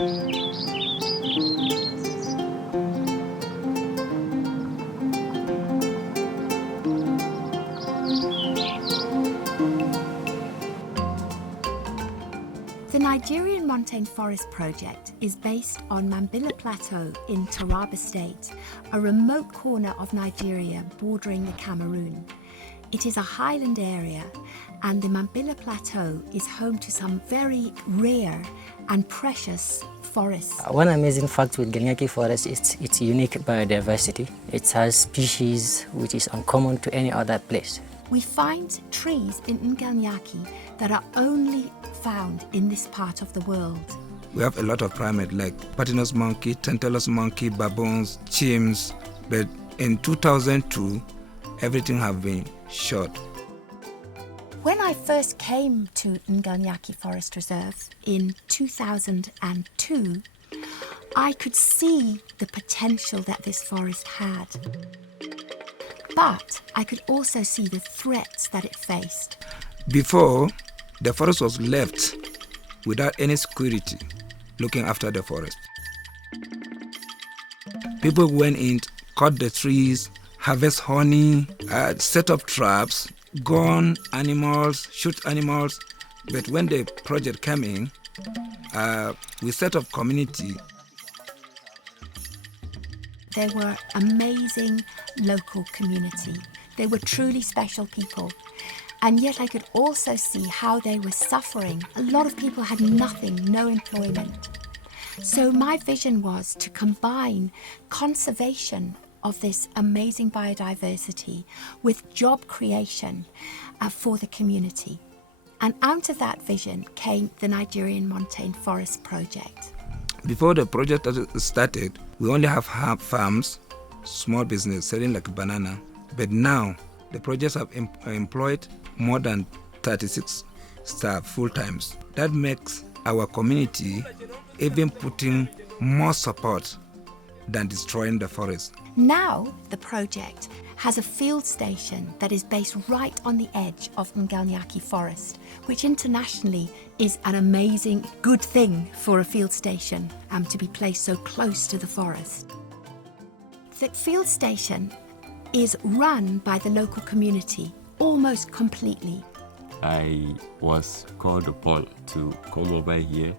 The Nigerian Montane Forest Project is based on Mambilla Plateau in Taraba State, a remote corner of Nigeria bordering the Cameroon. It is a highland area, and the Mambilla Plateau is home to some very rare and precious forests. One amazing fact with Nganyaki Forest is its unique biodiversity. It has species which is uncommon to any other place. We find trees in Nganyaki that are only found in this part of the world. We have a lot of primates like patinus monkey, tentalus monkey, baboons, chimps, but in 2002, everything have been shot. When I first came to Nganyaki Forest Reserve in 2002, I could see the potential that this forest had. But I could also see the threats that it faced. Before, the forest was left without any security looking after the forest. People went in, cut the trees, harvest honey, set up traps, gun animals, shoot animals. But when the project came in, we set up community. They were amazing local community. They were truly special people. And yet I could also see how they were suffering. A lot of people had nothing, no employment. So my vision was to combine conservation of this amazing biodiversity with job creation for the community. And out of that vision came the Nigerian Montane Forest Project. Before the project started, we only have farms, small business selling like banana. But now the projects have employed more than 36 staff full-times. That makes our community even putting more support than destroying the forest. Now the project has a field station that is based right on the edge of Nganyaki Forest, which internationally is an amazing, good thing for a field station to be placed so close to the forest. The field station is run by the local community almost completely. I was called upon to come over here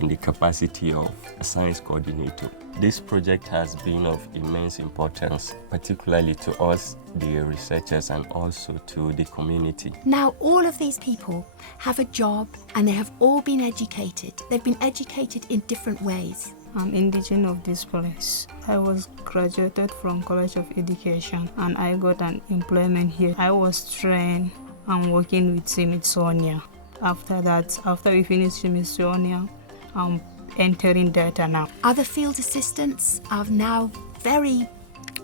in the capacity of a science coordinator. This project has been of immense importance, particularly to us, the researchers, and also to the community. Now, all of these people have a job and they have all been educated. They've been educated in different ways. I'm indigenous of this place. I was graduated from College of Education and I got an employment here. I was trained and working with Smithsonian. After that, after we finished Smithsonian, I'm entering data now. Other field assistants are now very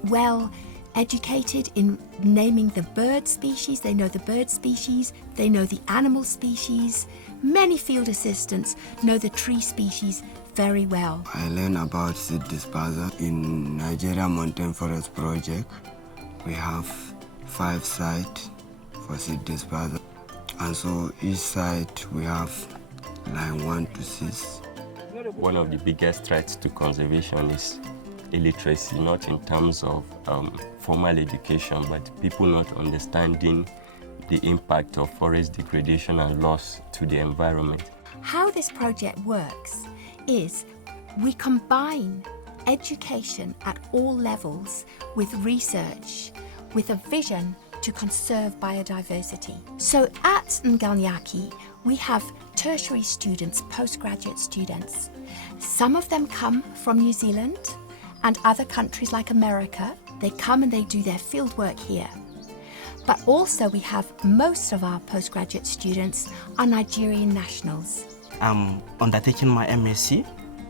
well educated in naming the bird species. They know the bird species, they know the animal species. Many field assistants know the tree species very well. I learned about seed dispersal in Nigerian Montane Forest Project. We have 5 sites for seed dispersal, and so each site we have line 1 to 6. One of the biggest threats to conservation is illiteracy, not in terms of formal education, but people not understanding the impact of forest degradation and loss to the environment. How this project works is we combine education at all levels with research, with a vision to conserve biodiversity. So at Nganyaki, we have tertiary students, postgraduate students. Some of them come from New Zealand and other countries like America. They come and they do their field work here. But also we have most of our postgraduate students are Nigerian nationals. I'm undertaking my MSc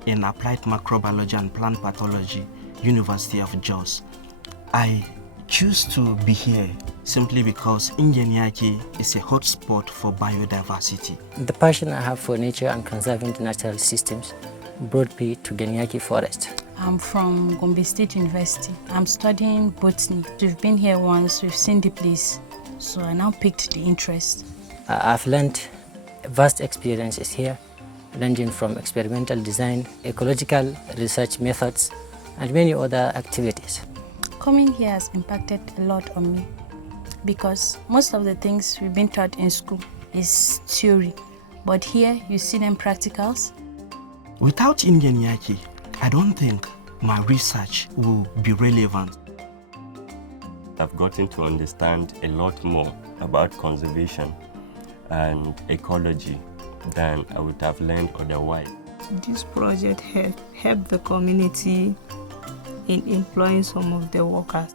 in Applied Microbiology and Plant Pathology, University of Jos. I choose to be here simply because Nganyaki is a hotspot for biodiversity. The passion I have for nature and conserving the natural systems brought me to Nganyaki Forest. I'm from Gombe State University. I'm studying botany. We've been here once, we've seen the place, so I now picked the interest. I've learned vast experiences here, ranging from experimental design, ecological research methods, and many other activities. Coming here has impacted a lot on me because most of the things we've been taught in school is theory, but here you see them practicals. Without Indian Yaki, I don't think my research will be relevant. I've gotten to understand a lot more about conservation and ecology than I would have learned otherwise. This project helped the community in employing some of the workers.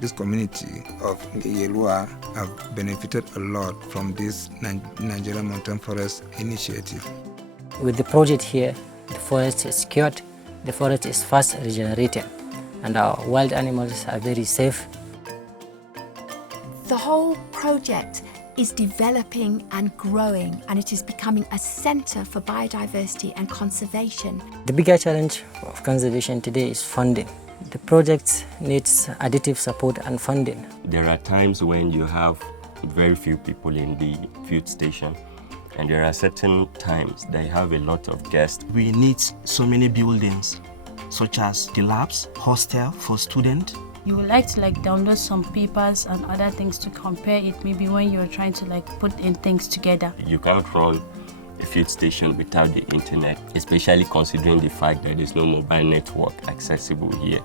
This community of Yelua have benefited a lot from this Nigerian Montane Forest initiative. With the project here, the forest is secured, the forest is fast regenerating, and our wild animals are very safe. The whole project is developing and growing, and it is becoming a centre for biodiversity and conservation. The bigger challenge of conservation today is funding. The project needs additive support and funding. There are times when you have very few people in the field station, and there are certain times they have a lot of guests. We need so many buildings, such as the labs, hostel for students. You would like to download some papers and other things to compare it, maybe when you're trying to put in things together. You can't run a field station without the internet, especially considering the fact that there's no mobile network accessible here.